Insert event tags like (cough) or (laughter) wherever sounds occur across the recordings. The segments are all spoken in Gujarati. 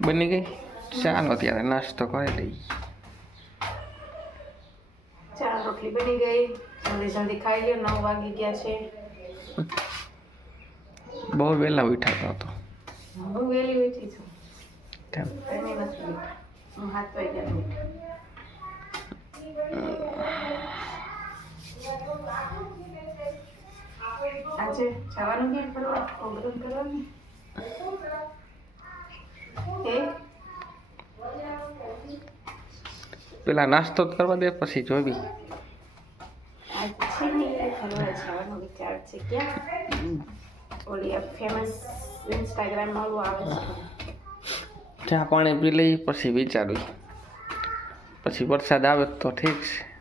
બની ગઈ? ચાલો ત્યારે નાસ્તો કરી લઈ ચા રોટલી બની ગઈ. જલ્દી જલ્દી ખાઈ લ્યો નવ વાગી ગયા છે. બહુ વહેલા ઉઠાતો હતો હું વહેલી ઉઠી છું. તમે નથી હું હાથ વાગ્યા ઉઠી. આજે જવાનું ક્યાં? ફરવા? પ્રોગ્રામ કરવાનું? પેલા નાસ્તો કરવા દે પછી જોવી વિચાર ચા પાણી પી લઈ પછી વિચારવી પછી વરસાદ આવે તો ઠીક છે.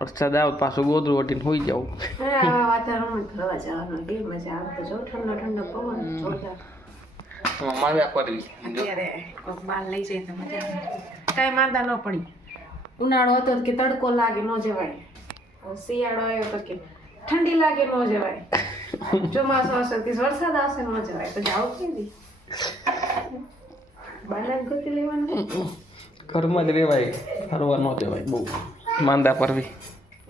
વરસાદ આવે પાછું ગોદરું વટીને હોઈ જાવ મજા કરવી અત્યારે કોઈક લઈ જાય તો મજા કાંઈ માંદા ન પડી. ઉનાળો હતો કે તડકો લાગે ન જવાય. શિયાળો આવ્યો તો કે ઠંડી લાગે ન જવાય. ચોમાસું હશે કે વરસાદ આવશે ન જવાય. તો જાવ કેવી બાના ગોતી લેવાનું? ઘરમાં જ રહેવાય ફરવા ન દેવાય બહુ. માંદા પરવી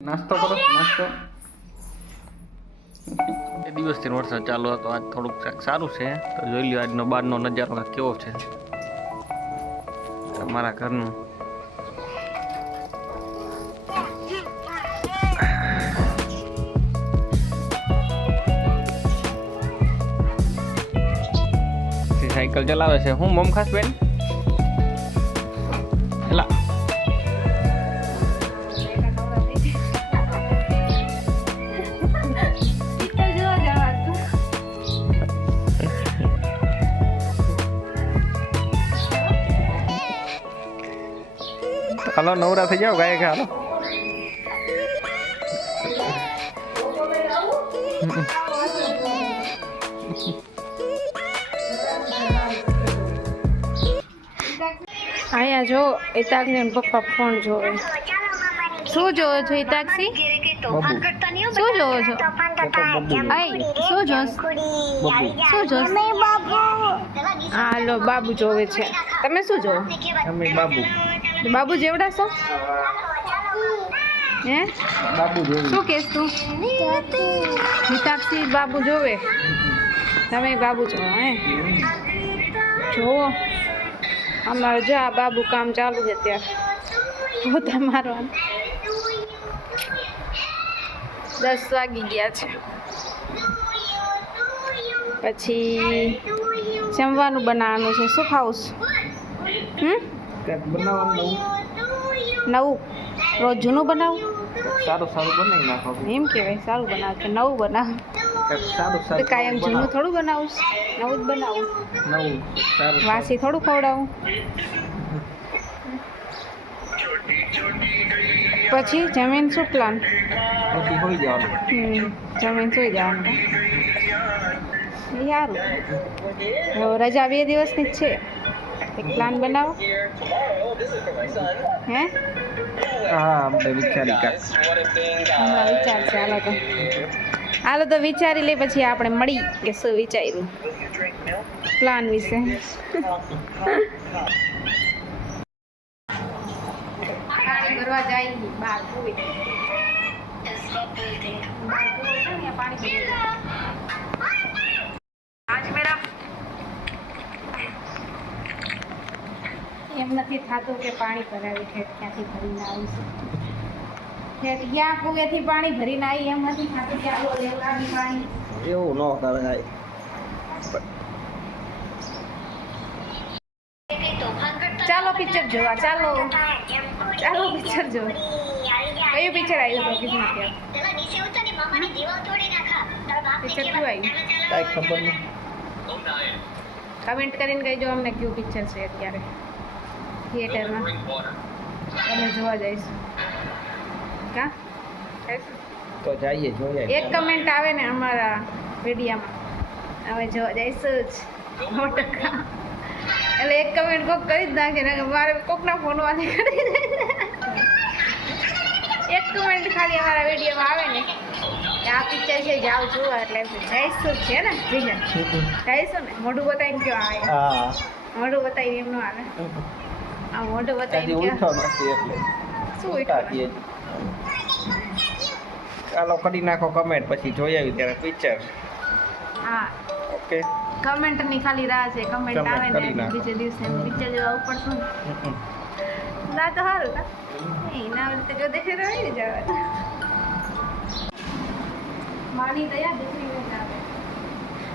નાસ્તો કરો નાસ્તો. એ દિવસથી વરસાદ ચાલુ હતો આજ થોડુંક સારું છે. તો જોઈ લ્યો આજનો બહારનો નજારો કેવો છે. તમારા ઘરનું. સાયકલ ચલાવે છે. હું મમખાસ બેન? હાલો નવરા થઈ જાઓ ગાય હાલો. આયા જો ઇતાક ને પપ્પા ફોન જોવે. શું જોવો છો ઇતાક્ષી શું જોવો છો? આઈ શું જોસ શું જોસ હાલો બાબુ જોવે છે. તમે શું જોવો? અમે બાબુ. બાબુ જેવડા છો? હે? બાબુ શું કહેશ તું? મિતાક્ષી બાબુ જોવે. તમે બાબુ છો, હે? જોવો. અમારે જો આ બાબુ કામ ચાલુ છે અત્યારે. પોતા તમારો દસ વાગી ગયા છે. પછી જમવાનું બનાવવાનું છે. શું ખાવું હમ? કંઈક બનાવવાનું નવું? નવું? રોજ જૂનું બનાવું? સારું સારું બનાવી નાખો એમ કહેવાય સારું બનાવ કે નવું બનાવ? સારું સારું કાયમ જૂનું થોડું બનાવું? નવું જ બનાવું? નવું સારું વાસી થોડું ખવડાવું? પછી જમીન શું પ્લાન પછી હોઈ જવાનું. જમીન સુઈ જવાનું. સારું. રજા બે દિવસની જ છે. એક પ્લાન બનાવો? હે? હા વિચારી કાંઈક હમણાં વિચાર છે હાલો તો. હાલો તો વિચારી લે પછી આપણે મળી કે શું વિચાર્યું? પ્લાન વિશે. (laughs) (laughs) પાણી ભરવા જાય બહાર કુવે એમ નથી થતું કે પાણી ભરાવી ઠેઠ ક્યાંથી ભરીને આવીશું ઠેઠ ક્યાં કુવેથી પાણી ભરીને આવી એમ નથી થતું કે આવો લેવડાવી પાણી. એવું ન કરાય ચાલો પિક્ચર જોવા ચાલો. ચાલો પિક્ચર જોવા. કયું પિક્ચર આવ્યું ટોકીસમાં ત્યાં? પિક્ચર કયું આવ્યું? કાંઈ ખબર નહીં. કમેન્ટ કરીને કહેજો અમને કયું પિક્ચર છે અત્યારે. થિયેટરમાં અમે જોવા જઈશું. કા? તો જઈએ જોઈએ. એક કમેન્ટ આવે ને અમારા વિડીયામાં અમે જોવા જઈશું જ. સો ટકા એટલે એક કમેન્ટ કોક કરી જ નાખે ને મારે કોકના ફોનમાંથી કરી દે એક કમેન્ટ ખાલી અમારા વિડીયોમાં આવે ને આ પિક્ચર છે જાવ જોવા એટલે જઈશું જ છે ને જીગર જઈશું ને. મોઢું બતાવીને કયો આવે મોઢું બતાવીને એમનું આવે. આ મોઢું હજી ઉઠો નથી એટલે. શું ઉઠાતીએ ચાલો કરી નાખો કમેન્ટ પછી જોઈ આવી ત્યારે પિક્ચર હા. ઓકે કમેન્ટની ખાલી રાહ છે. કમેન્ટ આવે ને બીજે દિવસે પિક્ચર જોવા ઉપર શું ના તો સારું કા? નહીં રીતે જો દેખે તો આવી જવા માની દયા દીકરી આવે.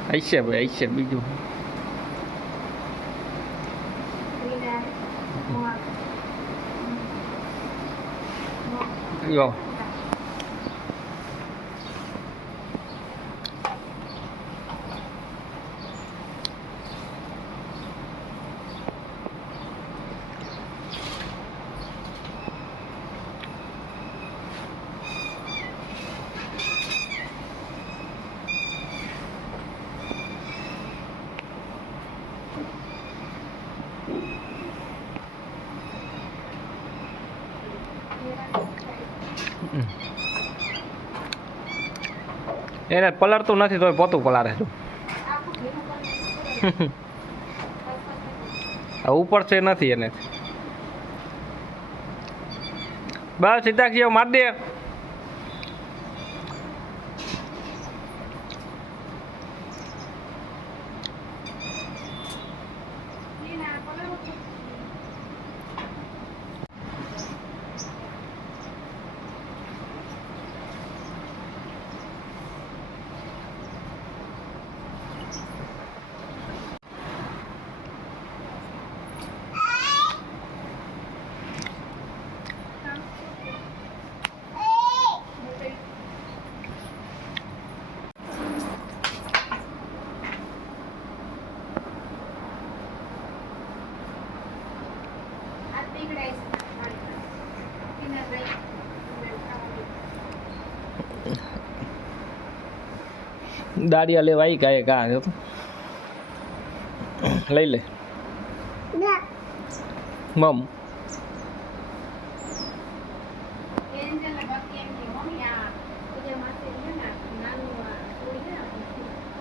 આઈશે ભાઈ આઈશે બીજું દીકરીને આવે હું એને પલળતું નથી, તોય પોતું પલાળે છું ઉપર છે, નથી એને બસ સીતાક્ષીઓ માર દે. દાડિયા લેવા આવી કાંઈ કાં જો તો. લઈ લે. મમ.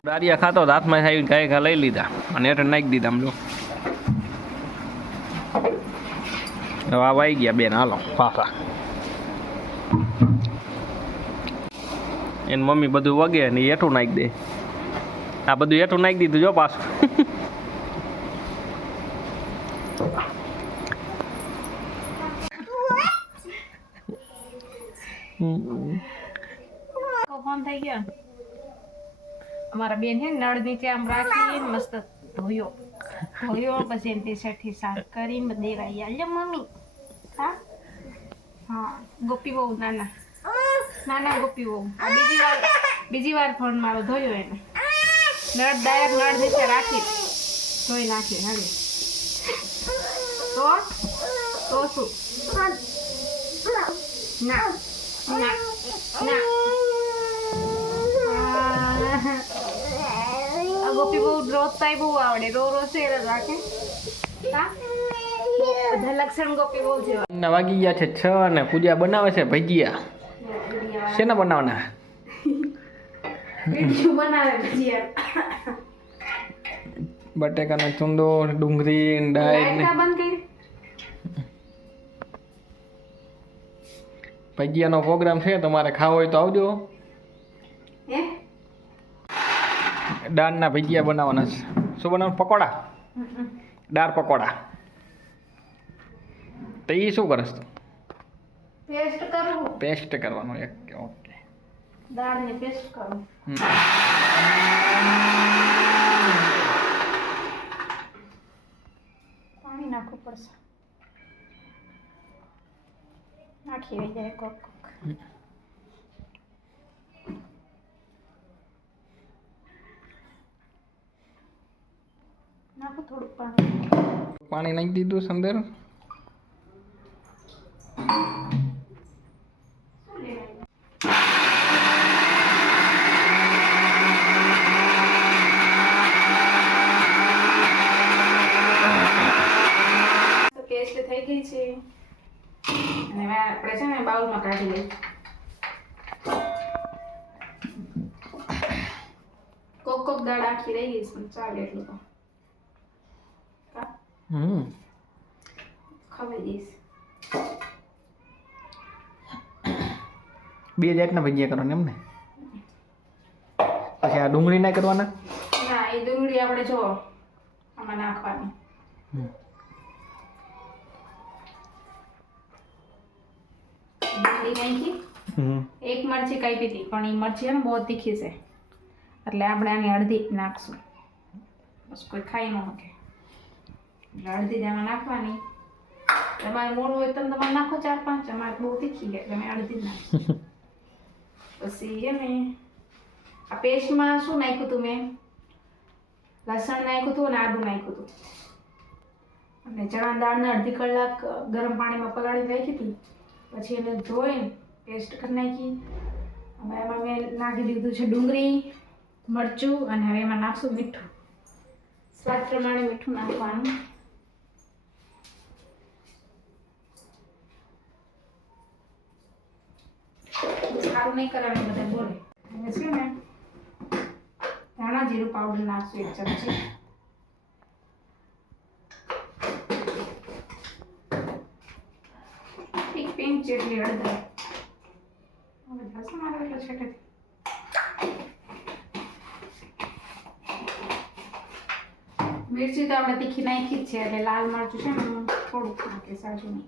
દાડિયા ખાતો હતો હાથમાં આવીને કાંઈ કા લઈ લીધા. અને હેઠળ નાખી દીધા આમ જો. હવે વાઈ ગયા બેન. હાલો પાછા. એની મમ્મી બધું વગે ને હેઠું નાખી દે. આ બધું હેઠું નાખી દીધું જો પાછું. ફોન થઈ ગયો? અમારા બેન ને નળ નીચે આમ રાખી મસ્ત ધોયો. ધોયો, પછી એની ટી સાફ કરીને દેવાઈ આલ્યો મમ્મી. હા? હા, ગોપી બહુ નાના. નાના ગોપી બહુ આ બીજી વાર બીજી વાર ફોન મારો ધોયો એને. નળ ડાયરેક્ટ નળ નીચે રાખી. ધોઈ નાખી, હાલી. તો? તો શું? ના. ના. ના. ગોપી બહુ રોતાય બહુ આવડે. રો રો છે રાખે. હા? બધા લક્ષણ ગોપી બહુ જેવા ના વાગી ગયા છે, છ અને પૂજા બનાવે છે, ભજીયા. શેના બનાવવાના? બટેકાનો ચૂંદો ડુંગળી ડાળ ભજીયાનો પ્રોગ્રામ છે તમારે ખાવો હોય તો આવજો. દાળના ભજીયા બનાવવાના છે. શું બનાવવાનું? પકોડા? દાળ પકોડા. તો એ શું કરસ તું? પેસ્ટ કરવું પેસ્ટ કરવાનું એક ઓકે. દાળની પેસ્ટ કરો. પાણી નાખવું પડશે. નાખી જાય કોક કોક. નાખો થોડુંક પાણી. પાણી નાખી દીધું છે અંદર તો પેસ્ટ થઈ ગઈ છે. અને હવે આપણે છે ને બાઉલમાં કાઢી લઈ કોક કોક દાળ આખી રહી ગઈ છે ચાલે એટલું તો. હમ. ખવાઈ જઈશ બે જાતના ભજીયા કરવાના એમ ને? પછી આ ડુંગળી ના કરવાના? ના એ ડુંગળી આપણે જો આમાં નાખવાની. હમ. ડુંગળી નાખી. એક મરચી કાપી હતી પણ એ મરચી એમ બહુ તીખી છે. એટલે આપણે આની અડધી નાખશું. બસ કોઈ ખાઈ ન શકે. એટલે અડધી જ આમાં નાખવાની. તમારે મોડું હોય તો તમારે નાખો ચાર પાંચ. અમારે બહુ તીખી ગયા તમે અડધી જ નાખો (laughs) પછી એ ને આ પેસ્ટમાં શું નાખ્યું હતું મેં? લસણ નાખ્યું હતું અને આદું નાખ્યું હતું. અને ચણા દાળને અડધી કલાક ગરમ પાણીમાં પલાળી નાખી હતી. પછી એને ધોઈને પેસ્ટ કરી નાખી. હવે એમાં મેં નાખી દીધું છે ડુંગળી, મરચું અને હવે એમાં નાખશું મીઠું. સ્વાદ પ્રમાણે મીઠું નાખવાનું. સારું નહીં કરવાનું બધા, બોલે. છે ને ધાણા જીરું પાવડર નાખશું એક ચમચી એક પિંચ જેટલી હળદર હવે લસણ આવે એટલે છેટેથી મિરચી તો નાખી જ છે, એટલે લાલ મરચું છે ને હું થોડુંક નાખીશ, સાજુ નહીં.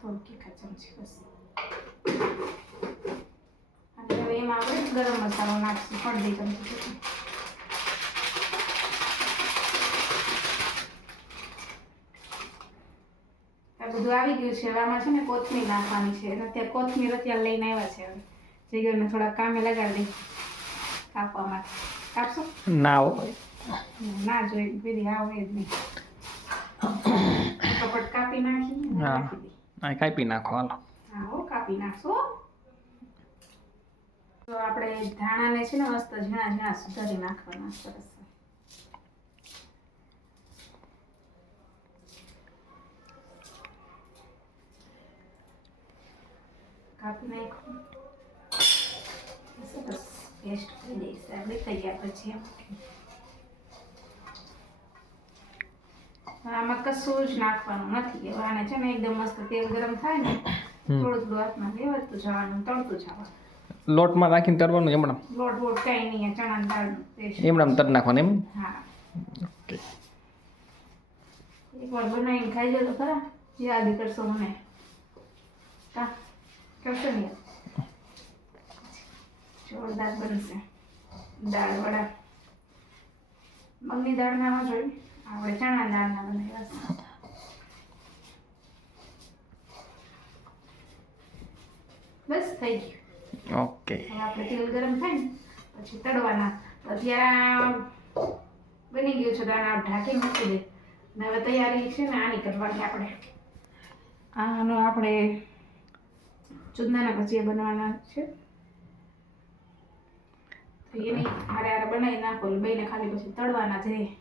થોડુંક એક ચમચી બસ. અને હવે એમાં આપણે ગરમ મસાલો નાખશું અડધી ચમચી બધું આવી ગયું છે, હવે આમાં છે ને કોથમીર નાખવાની છે અત્યારે કોથમીર અત્યારે લઈને આવ્યા છે હવે. જીગરને થોડા કામે લગાડી દઈ કાપવા માટે. કાપશો? ના હો ના જોઈ પેલી આવે જ નહીં. (coughs) કપટ કાપી નાખી હા. કાપી હાલો. હા હો કાપી નાખશો. તો આપણે ધાણાને છે ને મસ્ત ઝીણા ઝીણા સુધારી નાખવાના સરસ. કાપી નાખો. સરસ. આપણે તૈયાર પછી આમાં કશું જ નાખવાનું નથી. હવે આને છે ને એકદમ મસ્ત તેલ ગરમ થાય ને હમ. થોડું થોડું હાથમાં લેવાતું જવાનું તળતું જવાનું. લોટમાં રાખીને તળવાનું એમણામ લોટ બોટ કાંઈ નહીં ચણા દાળ એમણામ તર નાખવાનું એમ? હા. ઓકે. એકવાર બનાવીને ખાઈ જતો ખરા. યાદ કરશો મને. કા? કરશો ને? જોરદાર બનશે. દાળ વડા. મગની દાળ ના જોઈએ આપણે ચણા દાળના બનાવ્યા બસ થઈ ગયું. ઓકે. આપણે તેલ ગરમ થાય ને પછી તળવાના. તો અત્યારે બની ગયું છે દાણા ઢાંકી મૂકી દે. ને હવે તૈયારી છે ને આની કરવાની આપણે. આનો આપણે ચૂંદાના ભજીયા બનાવવાના છે. તો એની મારે આરે બનાવી નાખો બેને ખાલી પછી તળવાના છે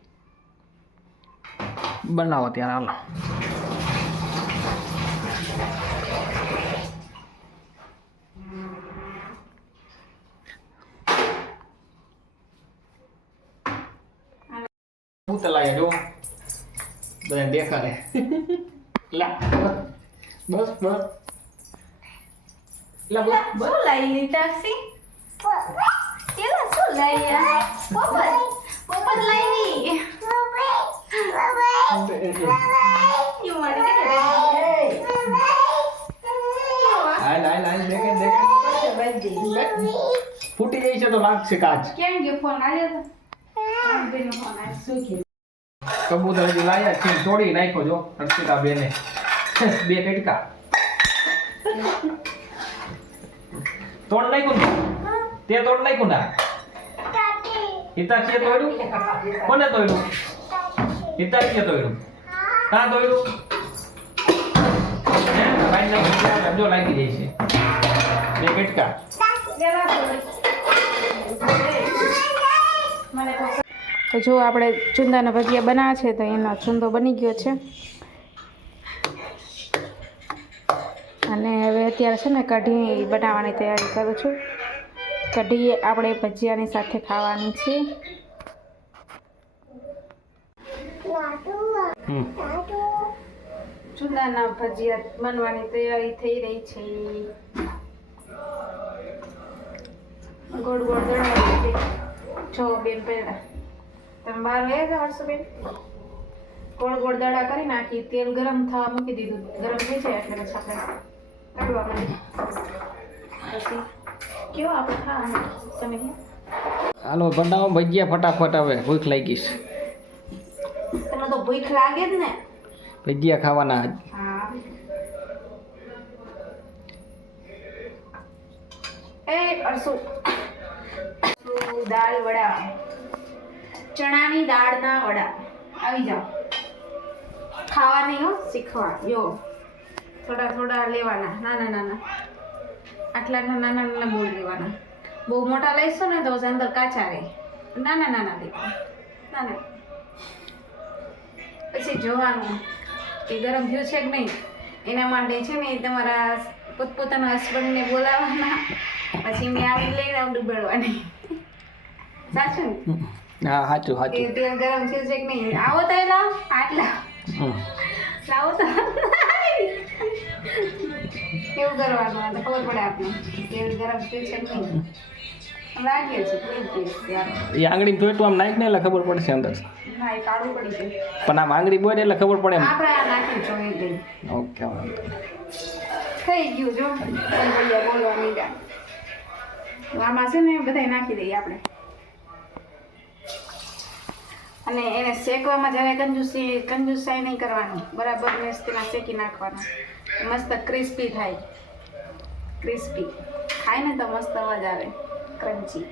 બનાવો ત્યારે, હાલો. હું તલાયા જો બધા દેખાડે. (laughs) લા, બસ બસ લા, બસ. બસ શું લાવી ટાક્સી એલા શું લાવી પોપટ પોપટ લાવી યું ફૂટી ગઈ છે તો લાગશે કાચ. કેમ કે ફોન આવ્યો કબૂતર હજી લાયા છે, તોડી નાખ્યો જો હર્ષિતા બેને બે કટકા. તોડ નાખ્યું તે તોડ નાખ્યું ના? હિતાક્ષીએ તોડ્યું? કોને તોડ્યું? તોડ્યું કાં તોડ્યું હે? ભાઈને ભજીયા જો લાગી જાય છે. બે કટકા તો જો આપણે ચુંદાના ભજીયા બનાવ્યા છે, તો એનો ચુંદો બની ગયો છે. અને હવે અત્યારે છે ને કઢી બનાવવાની તૈયારી કરું છું. કઢી આપણે ભજીયાની સાથે ખાવાની છે. હમ. ભજીયા બનવાની તૈયારી થઈ રહી છે. ગોળ ગોળ દળવા છે. બેન પહેલા. તમે બહાર વયા જાઓ હર્ષુબેન ગોળ ગોળ દડા કરી નાખી તેલ ગરમ થવા મૂકી દીધું. ગરમ થઈ જાય એટલે પછી આપણે કાઢવા માંડી. પછી કેવો આપણે ખાવાનું? તમે હાલો બનાવો ભજીયા ફટાફટ હવે. ભૂખ લાગી છે. તને તો ભૂખ લાગે જ ને. ભજીયા ખાવાના. આજ. એ અરસુ. દાળ વડા. ચણાની દાળના વડા. આવી જાઓ. ખાવા નહીં હો શીખવા. યો થોડા થોડા લેવાના. નાના નાના. આટલા નાના નાના બોલ લેવાના. બહુ મોટા લઈશો ને તો અંદર કાચા રહે. નાના નાના લેવાના નાના. પછી જોવાનું કે ગરમ થયું છે કે નહીં? એના માટે છે ને તમારા પોતપોતાના હસબન્ડને બોલાવવાના. પછી મેં આવી લઈને આમ ડૂબાડવાની સાચું હા સાચું સાચું તેલ ગરમ થયું છે કે નહીં? આવો તો લાવ આટલા. લાવો તો. કેવું કરવાનું ખબર પડે આપણે તેલ ગરમ થયું છે કે નહીં? એ આંગળી ધોઈતું આમ નાખ ને એટલે ખબર પડશે અંદર. પણ આમ આંગળી બોલે એટલે ખબર પડે એમ. જોઈ ઓકે થઈ ગયું જો. બોલવા મીડા આમાં છે ને બધાય નાખી દઈએ આપણે. અને એને શેકવામાં જ્યારે કંજુસી કંજુસાઈ નહીં કરવાનું. બરાબર મેસ્તીમાં શેકી નાખવાનું. મસ્ત ક્રિસ્પી થાય. ક્રિસ્પી. ખાય ને તો મસ્ત અવાજ આવે. ક્રન્ચી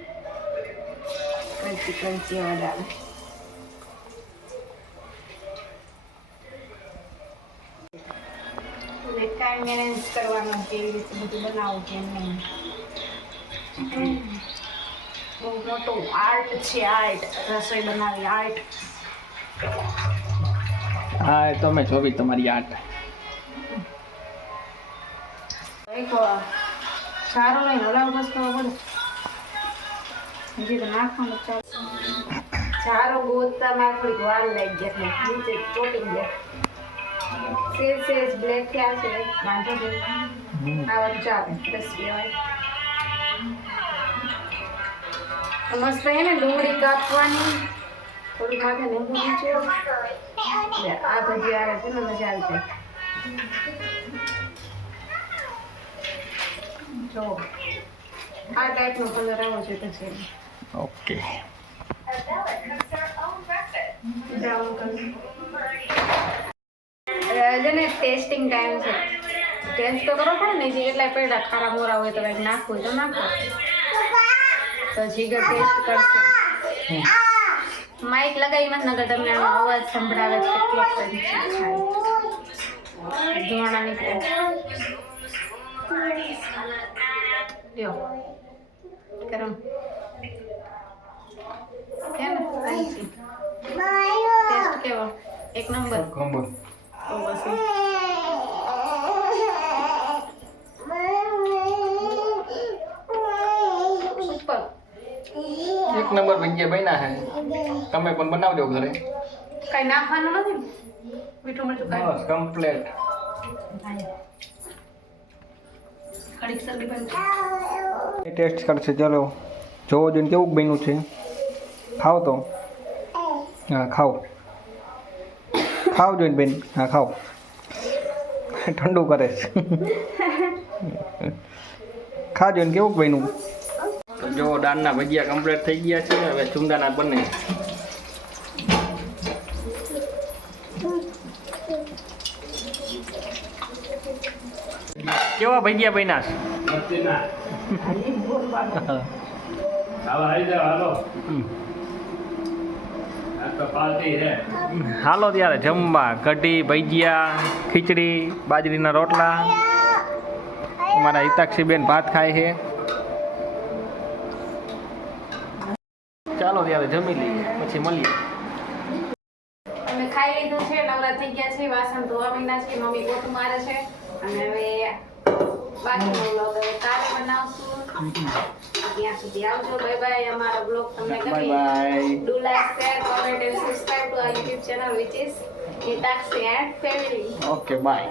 ક્રન્ચી ક્રન્ચી અવાજ આવે એટલે ટાઈમ મેનેજ કરવાનો કેવી રીતે બધું બનાવવું કે નહીં બહુ મોટું આર્ટ છે આર્ટ રસોઈ બનાવી આર્ટ હા એ તો મેં જોવી તમારી આર્ટ એક સારું નહીં હલાવ બસ તો તો નાખવાનું ચાલુ. ચારો ગોતવામાં થોડીક વાર લાગી એટલે નીચે ચોટી સેજ બ્લેક થયા છે. વાંધો નહીં. ચાલે. ક્રિસ્પી કહેવાય. મસ્ત હે ને ડુંગળી કાપવાની. થોડીક માથે લીંબુ એટલે આ ભજી આવે છે ને, મજા આવી જાય. જો, આ ટાઈપનો કલર આવો છે પછી ઓકે જેને ટેસ્ટિંગ ટાઈમ છે. ટેસ્ટ તો કરવો પડે ને જે એટલા પેડા ખારા મોરા હોય તો કંઈક હોય તો નાખો. તો જીગર ટેસ્ટ કરશે. માઇક લગાવી મત નગર તમને આનો અવાજ સંભળાવે છે કેટલો થાય ધોવાણા નીકળે લ્યો. ગરમ. ટેસ્ટ કેવો? એક નંબર. ખબર તો એક નંબર ભજીયા બન્યા છે. તમે પણ બનાવજો ઘરે. કઈ નાખવાનું નથી? મીઠું મીઠું કાંઈ બસ કમ્પ્લેટ ટેસ્ટ કરશે ચલો. જોવો જોઈને કેવું બન્યું છે. ખાવ તો. હા ખાઓ ખાવ જોઈને બેન હા ખાઓ ઠંડુ કરે છે ખાજો ને કેવું બન્યું જો દાળના ભજીયા કમ્પ્લીટ થઈ ગયા છે હવે ચુંદાના બને કેવા ભજીયા બન્યા છે હાલો ત્યારે જમવા. કઢી ભજીયા ખીચડી બાજરીના રોટલા. અમારા હિતાક્ષીબેન ભાત ખાય છે. ચાલો ત્યારે જમી લઈએ પછી મળીએ. અમે ખાઈ લીધું છે નવરા થઈ ગયા છે વાસણ ધોવા માંડ્યા છે મમ્મી પોતું મારે છે. અને હવે બાકીનો કાલે બનાવશું. ત્યાં સુધી આવજો બાય બાય અમારો બ્લોગ તમને બાય ગમે bye Do like, share, comment and subscribe to our YouTube channel which is Itaxi and Family. Okay bye